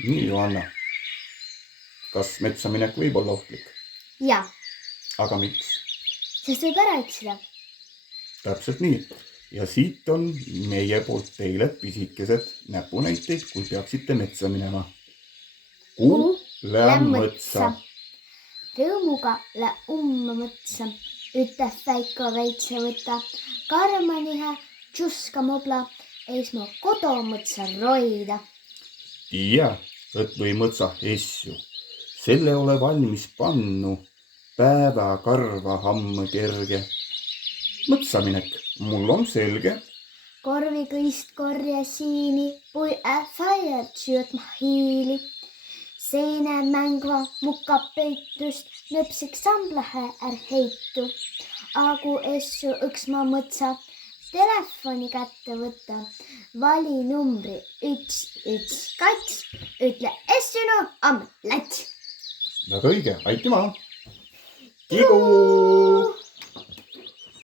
Nii, Johanna, kas metsa minek võib olla ohtlik? Ja, Aga miks? sest võib ära eksida. Täpselt nii. Ja siit on meie poolt teile pisikesed näpunäiteid, kui peaksite metsa minema. Kuu lämm mõtsa. Rõõmuga umma mõtsa, ütleb väiko veitse võtta. Karmanihe tšuska mobla, ees mu kodomõtsa roida. Tiia, et või mõtsa esju. Selle ole valmis pannu, päeva karva hamme kerge. Mõtsaminek, mul on selge. Korvi kõist korja siini, kui äfäjad syöt ma hiili. Seine mängva muka peitust, nöpsiks samblahe heitu. Agu essu üks ma mõtsa, telefoni kätte võtta. Vali numbri 112, ütle essinu am läts. Väga õige, aitüma. Tigu!